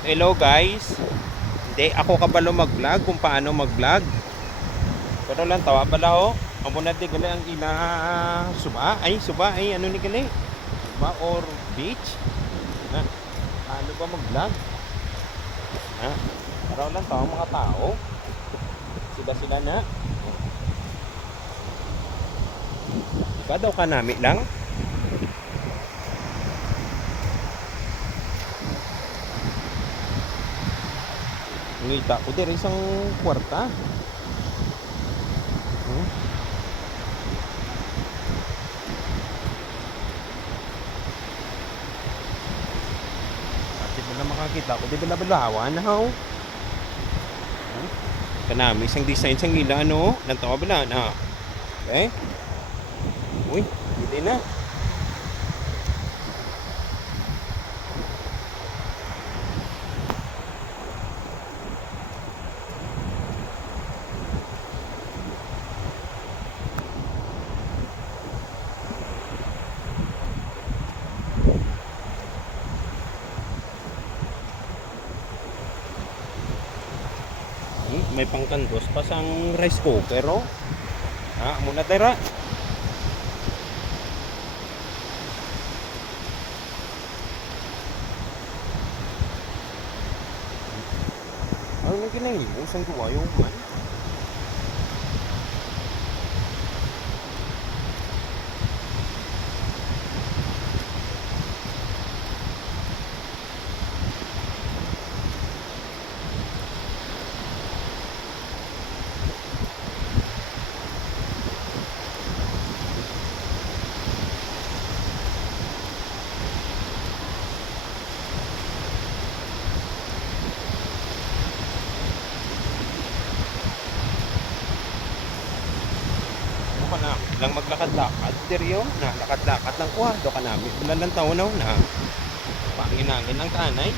Hello guys. Hindi ako kabalo mag-vlog kung paano mag-vlog. Pero lang tawa pala ho. Amo na gali ang ina suba ay suba ay ano ni gali? Suba or beach? Na. Paano ba mag-vlog? Ha? Pero lang tawa mga tao. Sila sila na. Diba daw kanami lang? Ngita ko diri isang kwarta. Hmm? Mo na makakita ko, di ba nabalawan na ho? Hmm? Kanami, isang design sang ila ano, nantawa bala na. Okay? Uy, hindi na. Hmm, may pangkandos pa sang rice cooker oh. Ha, muna tira. Ano na ginang mo sang duwa yung man? Ano ka na? Lang maglakad-lakad. Diryo na lakad-lakad lang kuha. Do ka namin. Wala lang taon na na. Panginangin ang tanay.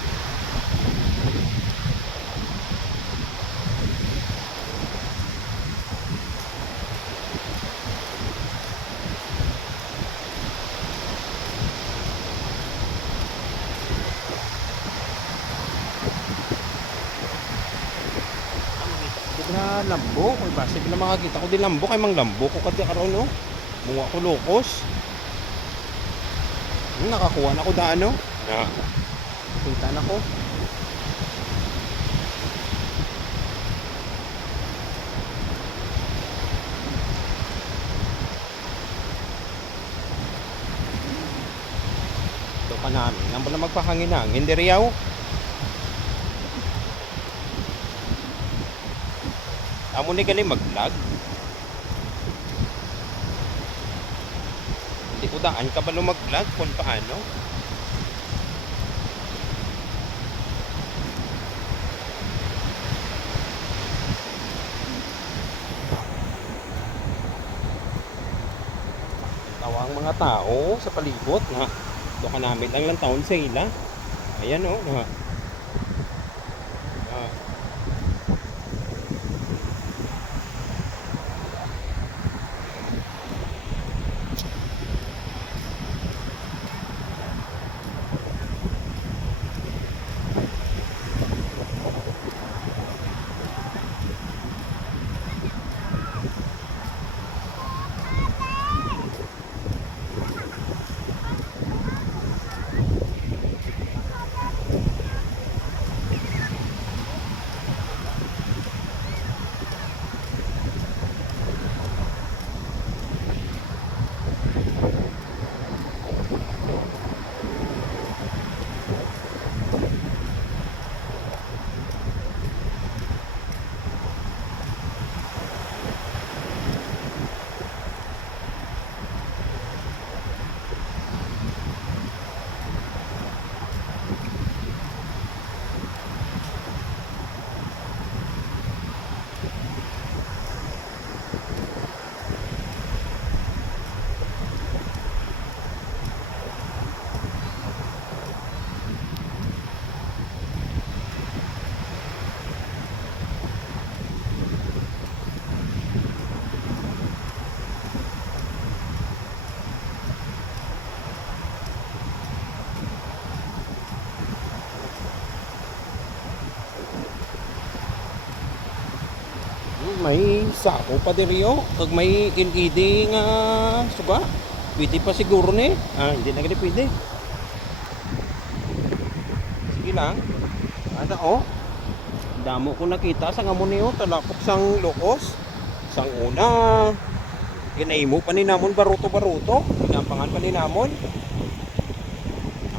Di ba lambo? Kung base bila makakita ko di lambo kay mang lambo ko kadi karon no. Bunga ko lokos. Hmm, nakakuha na ko daan no. Na. Kita na ko. Ito pa namin. Nang na magpahangin-hangin. Di riyaw. Amo ni gali mag-vlog. Hindi ko daan ka ba mag-vlog kung paano? Tawa ang mga tao sa palibot na do ka namin lang lang taon sa ila. Ayan oh, na. May sako pa diriyo kag may LED nga suga. Pwede pa siguro ni. Ah, hindi na gani pwede. Sige lang. Ano oh? Damo ko nakita sa ngamo niyo talakop sang lokos. Sang una, ginaimo pa ni namon baruto-baruto. Ginampangan pa ni namon.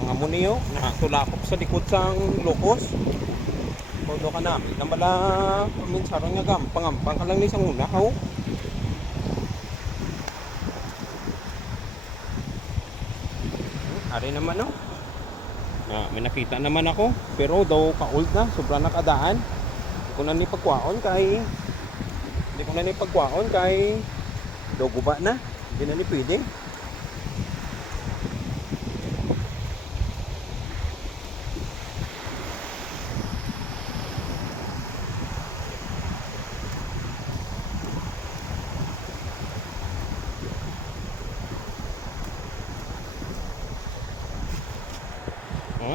Ang amo niyo natulakop sa likod sang lokos. Todo ka na. Namala paminsaron nga gampang ampang ka lang ni sang una ho. Ari naman no. Na, may nakita naman ako. Pero daw ka-old na. Sobrang nakadaan. Hindi ko na ni pagkwaon kay... Hindi ko na ni pagkwaon kay... Daw guba na. Hindi na ni pwede.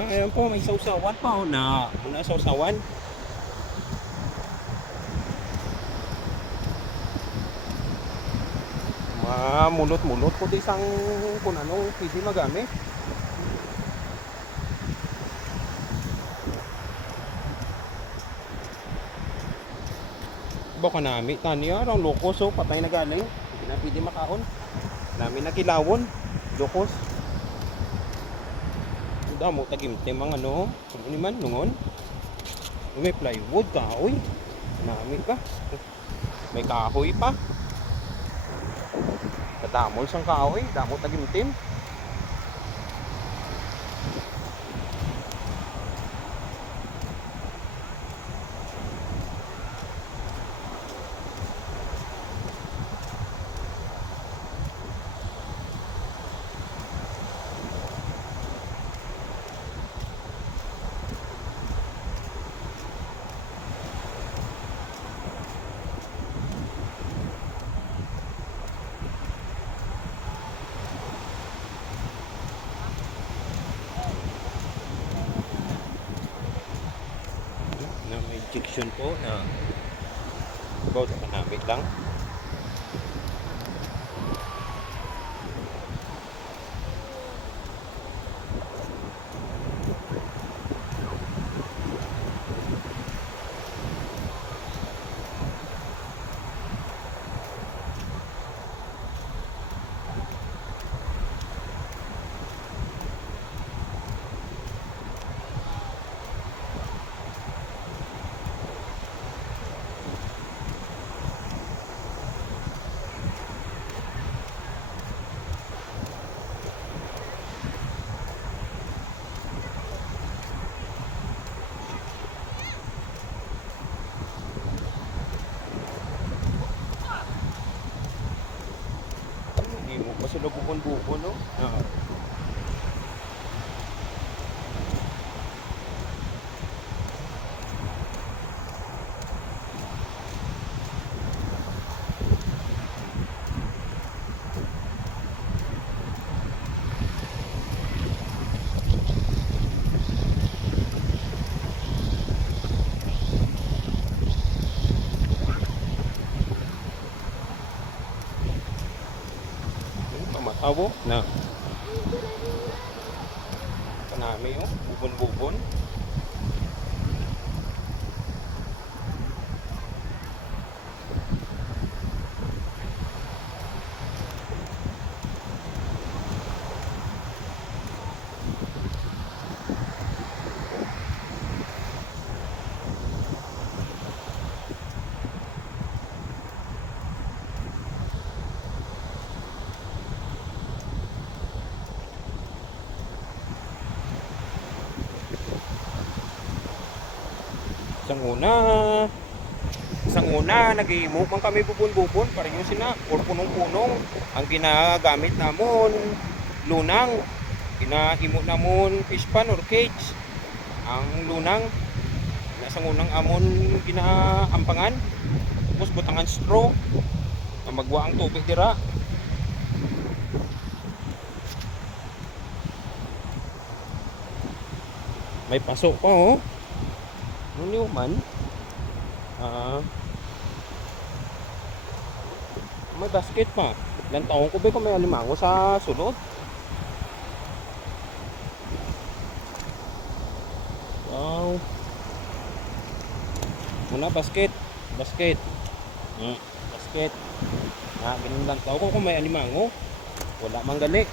Ayan po, may sausawan pa oh, na. Muna sausawan. Mamulot-mulot ko di isang kung anong pwede magamit. Baka nami, tani arang lokos oh, patay na galing. Hindi na pwede makaon. Nami na kilawon, lokos. Damo tagimtim ang ano, kung ano man, lungon. May plywood, kahoy. Nami ka. May kahoy pa. Kadamol sang kahoy, damo tagimtim. Injection po na about panamit lang. Hindi mo pa sila bukon-bukon, no? Ah. Pamatawo na. Kanami oh, bubon-bubon. Isang una, isang una, nag-iimo man kami bubon-bubon, pareho sina, or punong-punong. Ang ginagamit namon, lunang, ginaimo namon fish pan or cage. Ang lunang, nasa unang amon ginaampangan, tapos butangan straw, na magwa ang tubig dira. May paso pa oh. Ano man? Ah, May basket pa. Ilang taon ko ba kung may alimango sa sulod? Wow. Muna basket. Basket. Hmm. Basket. Ah, ganun lang tao ko kung may alimango. Wala mang gali.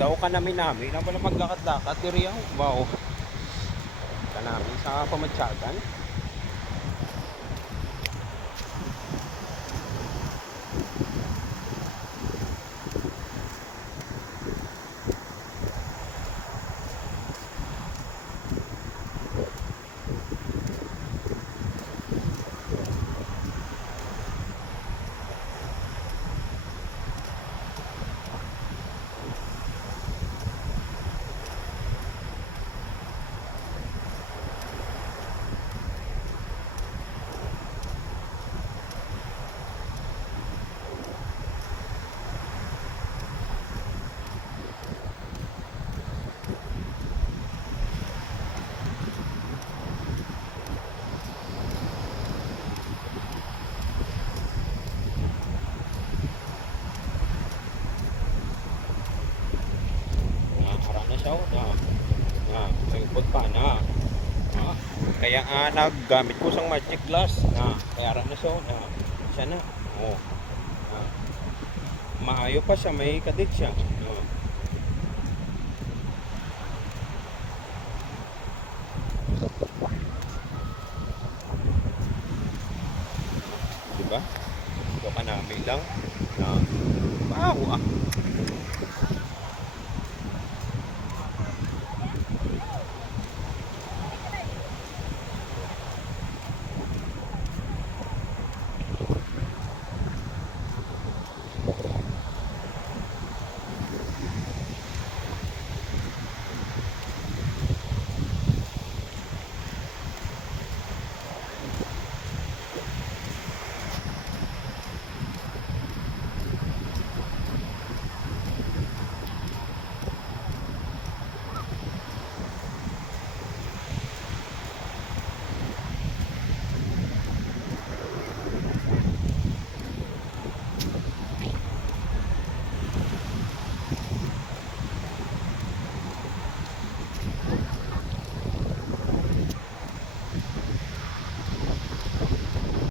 Daw ka namin namin. Ang wala maglakat-lakat. Diri ako. Wow. Ka namin sa pamatsyagan. Ah, harap na siya. oh. Ah, upod pa na. Ah, kaya ah, naggamit ko sang magic glass. Ah, kaya harap na oh. Ah, siya na. Oh. Ah. Maayo pa siya, may kadit siya.